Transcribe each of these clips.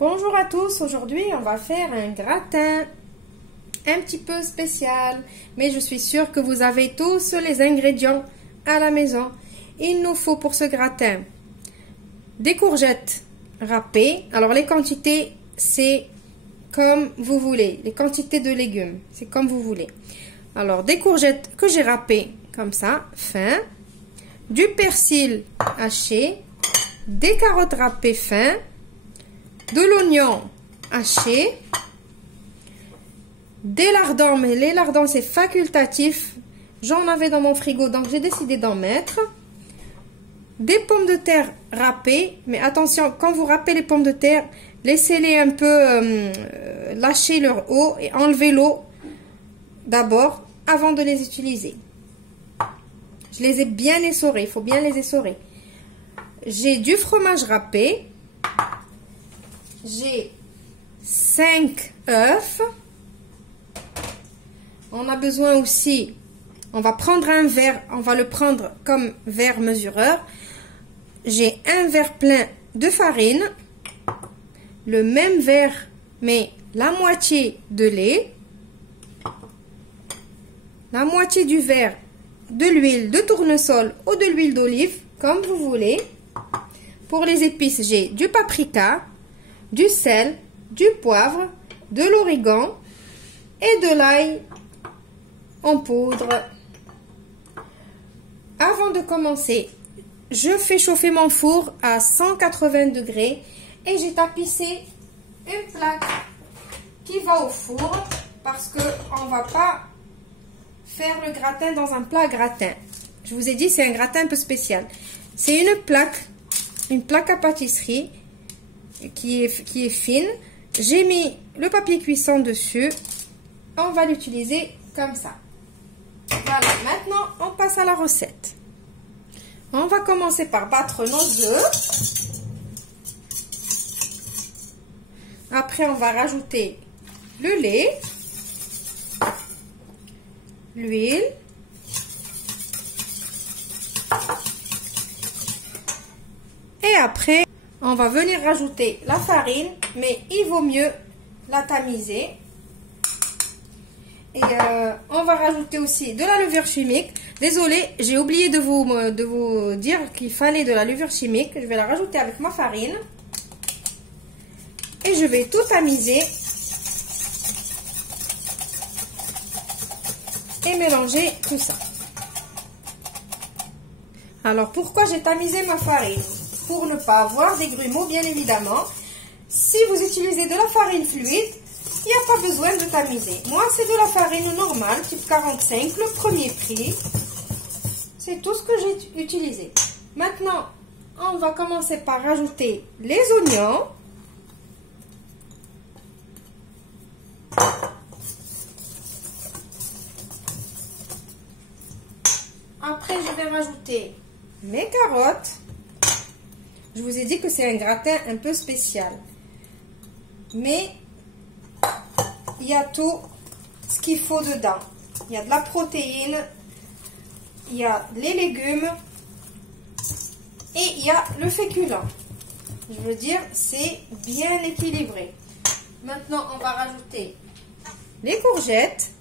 Bonjour à tous, aujourd'hui on va faire un gratin un petit peu spécial, mais je suis sûre que vous avez tous les ingrédients à la maison. Il nous faut pour ce gratin des courgettes râpées. Alors les quantités c'est comme vous voulez, les quantités de légumes c'est comme vous voulez. Alors des courgettes que j'ai râpées comme ça, fin, du persil haché, des carottes râpées fin, de l'oignon haché, des lardons, mais les lardons c'est facultatif, j'en avais dans mon frigo donc j'ai décidé d'en mettre, des pommes de terre râpées, mais attention, quand vous râpez les pommes de terre, laissez-les un peu lâcher leur eau et enlevez l'eau d'abord avant de les utiliser. Je les ai bien essorés, il faut bien les essorer. J'ai du fromage râpé, j'ai 5 œufs. On a besoin aussi, on va prendre un verre, on va le prendre comme verre mesureur. J'ai un verre plein de farine, le même verre mais la moitié de lait, la moitié du verre de l'huile de tournesol ou de l'huile d'olive, comme vous voulez. Pour les épices, j'ai du paprika, du sel, du poivre, de l'origan et de l'ail en poudre. Avant de commencer, je fais chauffer mon four à 180 degrés et j'ai tapissé une plaque qui va au four parce qu'on ne va pas faire le gratin dans un plat à gratin. Je vous ai dit, c'est un gratin un peu spécial. C'est une plaque à pâtisserie qui est fine. J'ai mis le papier cuisson dessus. On va l'utiliser comme ça. Voilà, maintenant on passe à la recette. On va commencer par battre nos œufs. Après, on va rajouter le lait, l'huile, et après on va venir rajouter la farine, mais il vaut mieux la tamiser. Et on va rajouter aussi de la levure chimique. Désolée, j'ai oublié de vous dire qu'il fallait de la levure chimique. Je vais la rajouter avec ma farine et je vais tout tamiser et mélanger tout ça. Alors pourquoi j'ai tamisé ma farine? Pour ne pas avoir des grumeaux, bien évidemment. Si vous utilisez de la farine fluide, il n'y a pas besoin de tamiser. Moi c'est de la farine normale type 45, le premier prix. C'est tout ce que j'ai utilisé. Maintenant on va commencer par rajouter les oignons. Après, je vais rajouter mes carottes. Je vous ai dit que c'est un gratin un peu spécial. Mais il y a tout ce qu'il faut dedans. Il y a de la protéine, il y a les légumes et il y a le féculent. Je veux dire, c'est bien équilibré. Maintenant, on va rajouter les courgettes.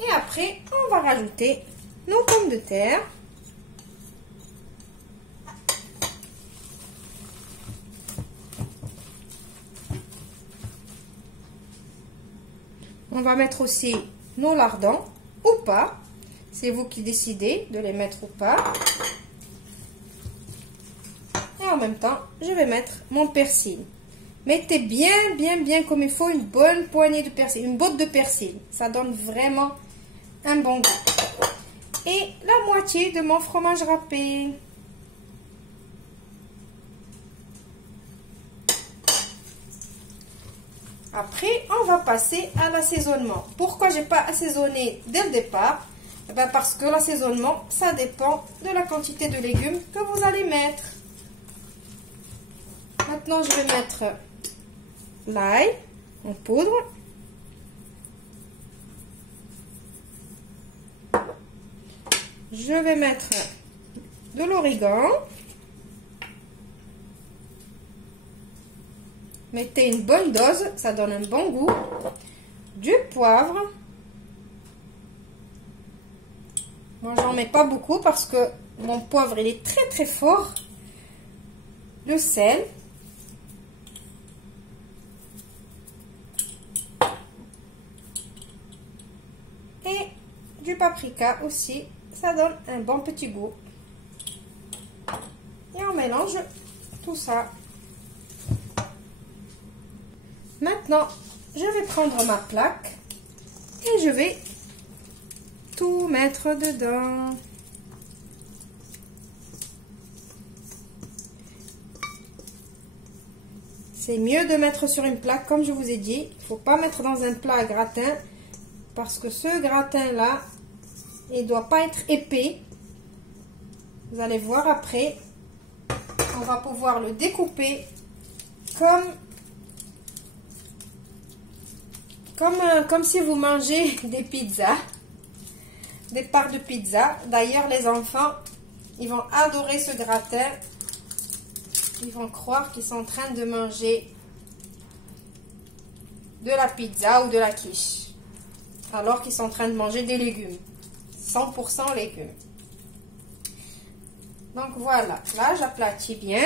Et après, on va rajouter nos pommes de terre. On va mettre aussi nos lardons ou pas. C'est vous qui décidez de les mettre ou pas. Et en même temps, je vais mettre mon persil. Mettez bien comme il faut une bonne poignée de persil, une botte de persil. Ça donne vraiment un bon goût. Et la moitié de mon fromage râpé. Après, on va passer à l'assaisonnement. Pourquoi j'ai pas assaisonné dès le départ? Eh bien parce que l'assaisonnement, ça dépend de la quantité de légumes que vous allez mettre. Maintenant, je vais mettre l'ail en poudre. Je vais mettre de l'origan. Mettez une bonne dose, ça donne un bon goût. Du poivre. Moi, j'en mets pas beaucoup parce que mon poivre, il est très fort. Le sel. Et du paprika aussi, ça donne un bon petit goût. Et on mélange tout ça. Maintenant, je vais prendre ma plaque et je vais tout mettre dedans. C'est mieux de mettre sur une plaque, comme je vous ai dit. Il ne faut pas mettre dans un plat à gratin parce que ce gratin-là, il ne doit pas être épais. Vous allez voir après, on va pouvoir le découper comme si vous mangez des pizzas, des parts de pizza. D'ailleurs, les enfants, ils vont adorer ce gratin. Ils vont croire qu'ils sont en train de manger de la pizza ou de la quiche, alors qu'ils sont en train de manger des légumes, 100% légumes. Donc voilà, là j'aplatis bien.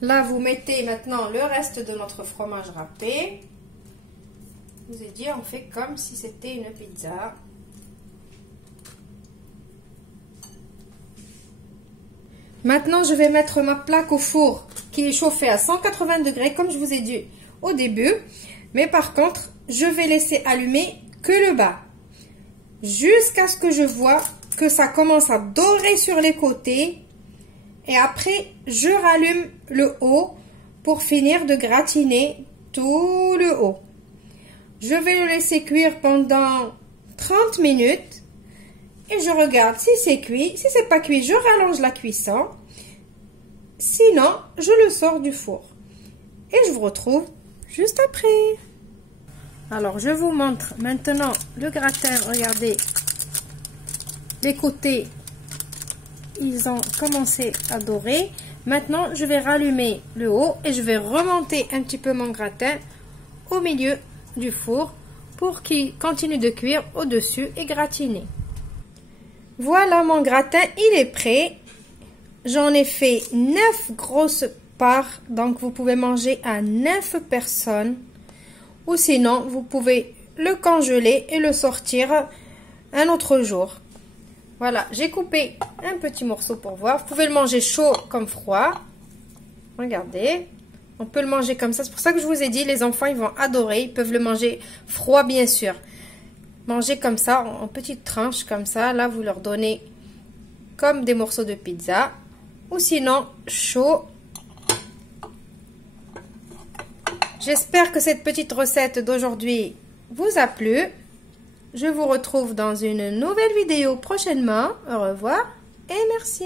Là, vous mettez maintenant le reste de notre fromage râpé. Je vous ai dit, on fait comme si c'était une pizza. Maintenant, je vais mettre ma plaque au four qui est chauffée à 180 degrés, comme je vous ai dit au début. Mais par contre, je vais laisser allumer que le bas, jusqu'à ce que je vois que ça commence à dorer sur les côtés. Et après, je rallume le haut pour finir de gratiner tout le haut. Je vais le laisser cuire pendant 30 minutes. Et je regarde si c'est cuit. Si c'est pas cuit, je rallonge la cuisson. Sinon, je le sors du four. Et je vous retrouve juste après. Alors, je vous montre maintenant le gratin. Regardez, les côtés, ils ont commencé à dorer. Maintenant, je vais rallumer le haut et je vais remonter un petit peu mon gratin au milieu du four pour qu'il continue de cuire au-dessus et gratiner. Voilà, mon gratin, il est prêt. J'en ai fait 9 grosses parts, donc vous pouvez manger à 9 personnes. Ou sinon, vous pouvez le congeler et le sortir un autre jour. Voilà, j'ai coupé un petit morceau pour voir. Vous pouvez le manger chaud comme froid. Regardez, on peut le manger comme ça. C'est pour ça que je vous ai dit, les enfants, ils vont adorer. Ils peuvent le manger froid, bien sûr. Manger comme ça, en petites tranches, comme ça. Là, vous leur donnez comme des morceaux de pizza. Ou sinon, chaud. J'espère que cette petite recette d'aujourd'hui vous a plu. Je vous retrouve dans une nouvelle vidéo prochainement. Au revoir et merci.